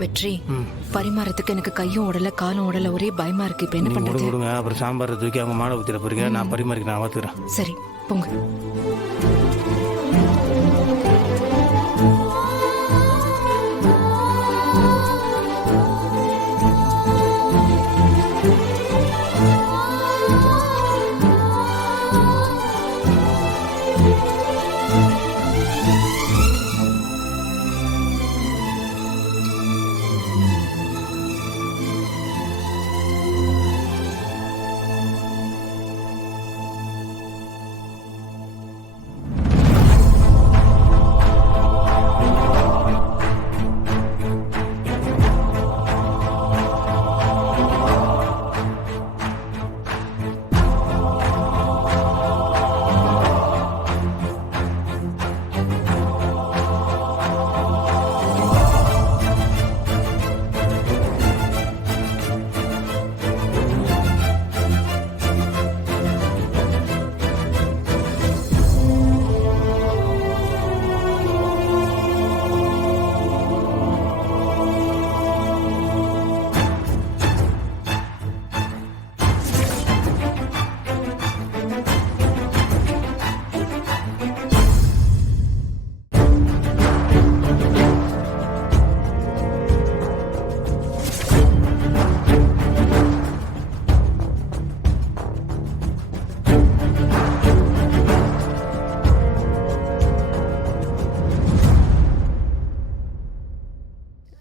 வெற்றி பரிமாறத்துக்கு எனக்கு கையும் உடல காலும் உடல ஒரே பயமா இருக்கு. இப்ப என்ன பண்றது? கொடுங்க. அப்புறம் சாம்பார் தூக்கி அவங்க மாலை ஊத்திட போறீங்க. நான் பரிமாறிக்க நான் பார்த்துக்கிறேன். சரி போங்க.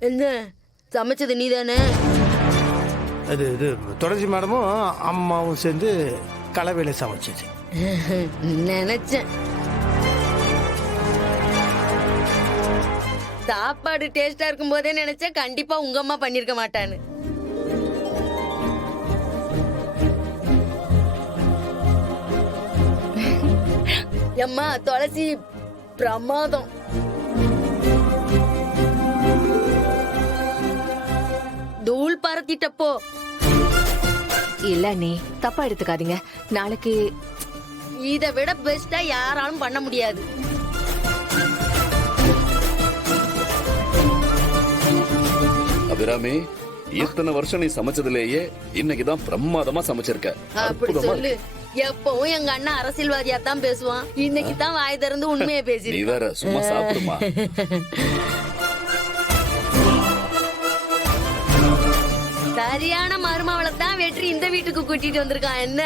என்ன சமைச்சது நீதானே? அது இது தொடர்ச்சி மேடமும் அம்மாவும் சேர்ந்து கலவையில சமைச்சது. நினைச்சேன். சாப்பாடு டேஸ்டா இருக்கும் போதே நினைச்சேன் கண்டிப்பா உங்க அம்மா பண்ணிருக்க மாட்டான்னு. அம்மா துளசி பிரமாதம். தூள் பறத்திட்டப்போ இல்ல நீ தப்பா எடுத்துக்காதீங்க. நாளைக்கு இதை விட பெஸ்டா யாராலும் பண்ண முடியாது. அபிராமி, இத்தனை வருஷம் நீ சமைச்சதுலேயே இன்னைக்குதான் பிரமாதமா சமைச்சிருக்க. அப்படி சொல்லு. எப்பவும் எங்க அண்ணன் அரசியல்வாதியா தான் பேசுவான். இன்னைக்கு தான் வாய் திறந்து உண்மையை பேசி. நீ வேற சும்மா சாப்பிடுமா. சரியான மருமவளை தான் வெற்றி இந்த வீட்டுக்கு கூட்டிட்டு வந்திருக்கான். என்ன